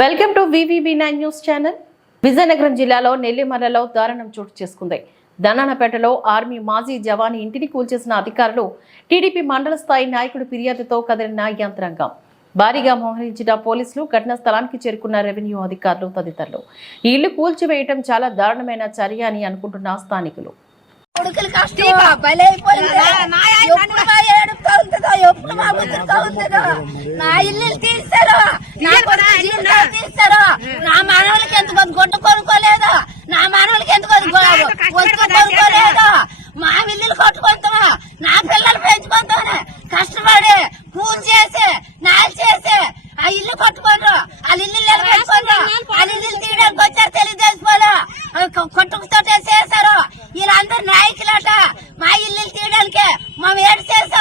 Welcome to V V B nine news channel. Vizianagaram జిల్లాలో నెల్లిమర్లలో దారుణం చోటు చేసుకుంది. దన్నానపేటలో ఆర్మీ మాజీ జవాన్ ఇంటిని కూల్చేసిన అధికారులు టీడీపీ మండల స్థాయి నాయకుడి ఫిర్యాదుతో కదిలిన యంత్రాంగం. భారీగా మోహరించిన పోలీసులు ఘటనా స్థలానికి చేరుకున్న రెవెన్యూ అధికారులు తదితరులు. ఈ ఇల్లు కూల్చివేయటం చాలా దారుణమైన చర్య అని అనుకుంటున్న స్థానికులు. ఉంటుందో ఎప్పుడు మా ముద్దుతా ఉంటుందో నా ఇల్లు తీస్తారు నా జీవితాలు తీస్తారు నా మానవులకి ఎంత మంది గుడ్డ కొనుక్కోలేదు? నా మానవులకి ఎంత మంది వస్తువు కొనుక్కోలేదు? మా ఇల్లులు కొట్టుకుంటామా? నా పిల్లలు పెంచుకుంటామని కష్టపడి కూలి చేసి నాలు చేసి ఆ ఇల్లు కొట్టుకోండ్రు. ఆ ఇల్లు పెట్టుకోండ్రు ఆ ఇల్లు తీయడానికి వచ్చారు తెలుగుదేశం వాళ్ళు కొట్టుకుతోటే చేశారు. వీళ్ళందరూ నాయకులట మా ఇల్లు తీయడానికి. మేము ఏడు చేసామా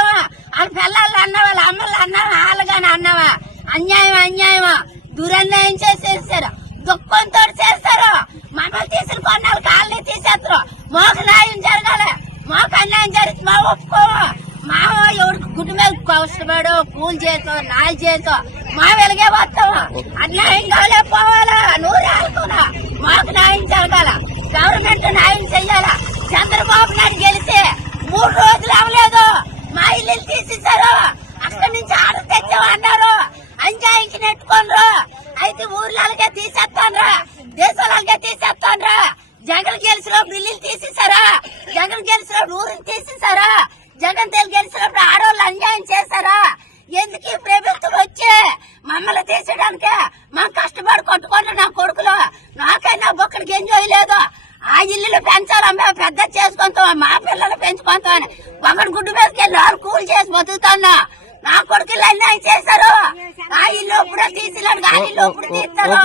వాళ్ళ పిల్లలు అన్నవా వాళ్ళ అమ్మలు అన్నవా వాళ్ళగాని అన్నవా? అన్యాయం అన్యాయమా? దురన్యాయం చేసేసారు దుఃఖంతో చేస్తారు. మమ్మల్ని తీసిన కొన్నాళ్ళు కాళ్ళని తీసేస్తారు. మాకు న్యాయం జరగాలి. మాకు అన్యాయం జరిగింది మా ఒప్పుకోము. మా ఎవరికి గుడ్డు మీద కష్టపడు కూలి చేతో నాలు చేతో మా వెలిగే వస్తాము అన్యాయం కాలే పోవాలా నూరు ఆడుకున్నా మాకు న్యాయం జరగాల. గవర్నమెంట్ న్యాయం చెయ్యాలా? చంద్రబాబు నాయుడు మా తీసేశారు అక్కడి నుంచి ఆర్డర్ తెచ్చామన్నారు అంజాయికి నెట్టుకోండ్రు అయితే ఊర్లకే తీసేస్తాన్రా. దేశాలకే తీసేస్తాన్రా. జగన్ గెలిచినప్పుడు ఇల్లు తీసేశారా? జగన్ గెలిచినప్పుడు ఊరిని తీసేశారా? జగన్ తెలు గెలిచినప్పుడు ఆడవాళ్ళు అన్యాయం చేశారా? ఎందుకు ఈ ప్రభుత్వం వచ్చి మమ్మల్ని తీసేయడానికి మా కష్టపడి కొట్టుకుంటూ నా కొడుకులు? నాకైనా ఒక్కడికి ఎంజాయ్ లేదు ఆ ఇల్లులు పెంచాలా మేము పెద్ద చేసుకుంటాం మా పిల్లలు పెంచుకుంటామని ఒకటి గుడ్డు వేసుకెళ్ళి ఆరు కూలి చేసి బతుకుతాను నా కొడుకులు అన్యాయం చేశారు. ఆ ఇల్లు ఇప్పుడే తీసినాడు ఆ ఇల్లు ఇప్పుడు తీస్తారు